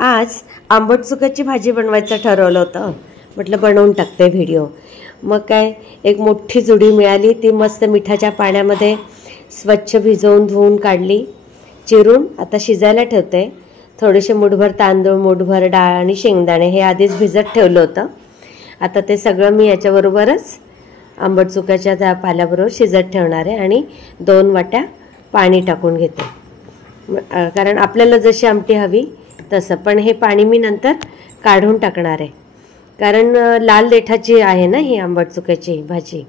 आज आंबट चुक्याची भाजी बनवायचं ठरवलं होतं. म्हटलं बनवून टाकते व्हिडिओ. मग काय, एक मोठी जुडी मिळाली, ती मस्त मिठाच्या पाण्यामध्ये स्वच्छ भिजवून धुवून काढली, चिरून आता शिजायला ठेवते. थोडेसे मुठभर तांदूळ, मुठभर डाळ आणि शेंगदाणे हे आधीच भिजत ठेवलं होतं. आता ते सगळं मी याच्याबरोबरच आंबट चुक्याच्या त्या पाल्याबरोबर शिजत ठेवणार आहे आणि 2 वाट्या पाणी टाकून घेते, कारण आपल्याला जशी आमटी हवी तसं. पण हे पाणी मी नंतर काढून टाकणार आहे, कारण लाल देठाची आहे ना ही आंबट चुक्याची भाजी,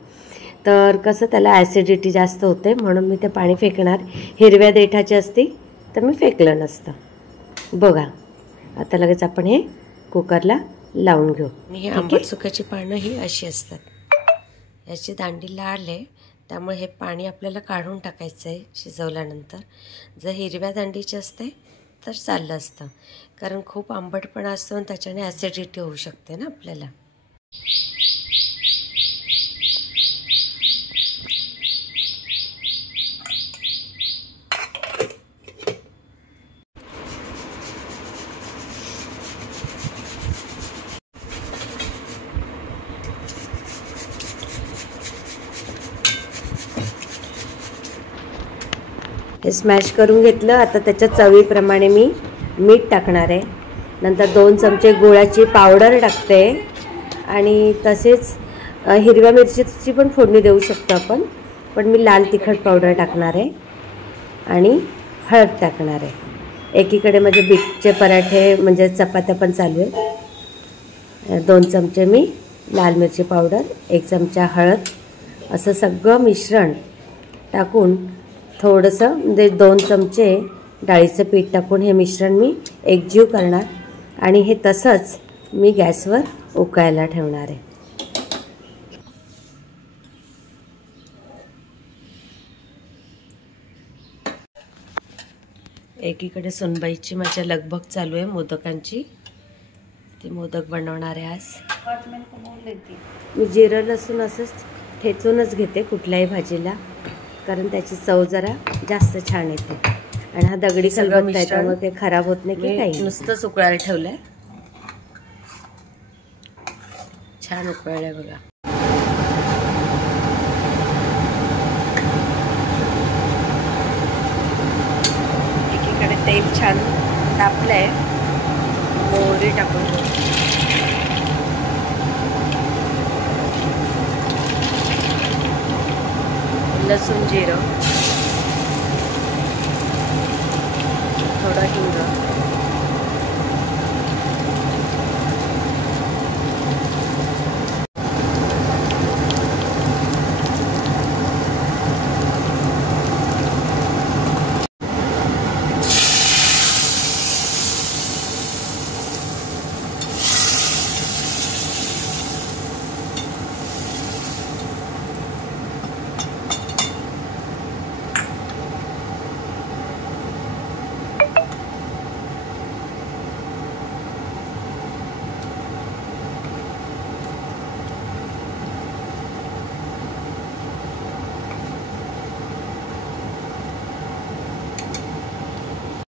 तर कसं त्याला ॲसिडिटी जास्त होते, म्हणून मी ते पाणी फेकणार. हिरव्या देठाची असती तर मी फेकलं नसतं. बघा, आता लगेच आपण हे कुकरला लावून घेऊ. ही आंबट चुक्याची पानं ही अशी असतात, याची दांडी लाल आहे, त्यामुळे हे पाणी आपल्याला काढून टाकायचं आहे शिजवल्यानंतर. जर हिरव्या दांडीची असते तर चाललं असतं, कारण खूप आंबटपणा असतो आणि त्याच्याने ॲसिडिटी होऊ शकते ना आपल्याला. हे स्मॅश करून घेतलं. आता त्याच्या चवीप्रमाणे मी मीठ टाकणार आहे. नंतर 2 चमचे गुळाची पावडर टाकते आणि तसेच हिरव्या मिरचीची पण फोडणी देऊ शकतो आपण, पण मी लाल तिखट पावडर टाकणार आहे आणि हळद टाकणार आहे. एकीकडे माझे बीटचे पराठे म्हणजे चपात्या पण चालू आहे. 2 चमचे मी लाल मिरची पावडर, 1 चमचा हळद, असं सगळं मिश्रण टाकून थोडंसं म्हणजे 2 चमचे डाळीचं पीठ टाकून हे मिश्रण मी एकजीव करणार आणि हे तसंच मी गॅसवर उकळायला ठेवणार आहे. एकीकडे सुनबाईची माझ्या लगबग चालू आहे मोदकांची. ती मोदक बनवणार आहे आज. मी जिरं लसूण असंच ठेचूनच घेते कुठल्याही भाजीला, कारण त्याची चव जरा जास्त छान येते. आणि हा दगडी खलबत्ता आहे त्यामुळे ते खराब होत नाही की काही. नुसतंच उकळायला ठेवलंय. छान उकळलंय बघा. एकीकडे तेल छान तापलंय, मोहरी टाकून लसूण, जिरं, थोडा हिंग,